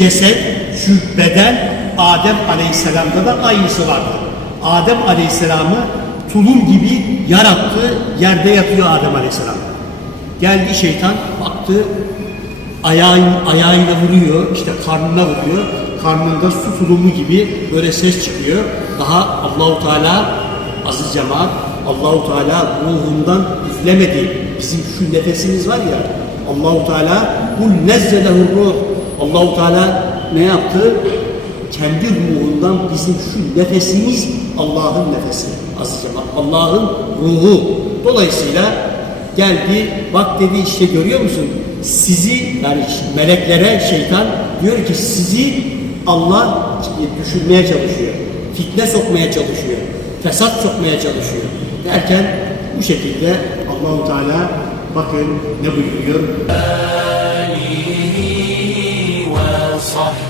ceset, şu beden Adem Aleyhisselam'da da aynısı vardı. Adem Aleyhisselam'ı tulum gibi yarattı, yerde yatıyor Adem Aleyhisselam. Geldi şeytan, baktı, ayağın, ayağıyla vuruyor, işte karnına vuruyor. Karnında su tulumu gibi böyle ses çıkıyor. Daha Allahu Teala aziz cemaat Allahu Teala ruhundan üflemedi. Bizim şu nefesimiz var ya Allahu Teala bu nezzelehu ruh. Allahu Teala ne yaptı? Kendi ruhundan bizim şu nefesimiz Allah'ın nefesi. Aziz Allah'ın ruhu. Dolayısıyla geldi bak dedi işte görüyor musun sizi yani meleklere şeytan diyor ki sizi Allah düşürmeye çalışıyor fitne sokmaya çalışıyor fesat sokmaya çalışıyor derken bu şekilde Allahu Teala bakın ne buyuruyor 어.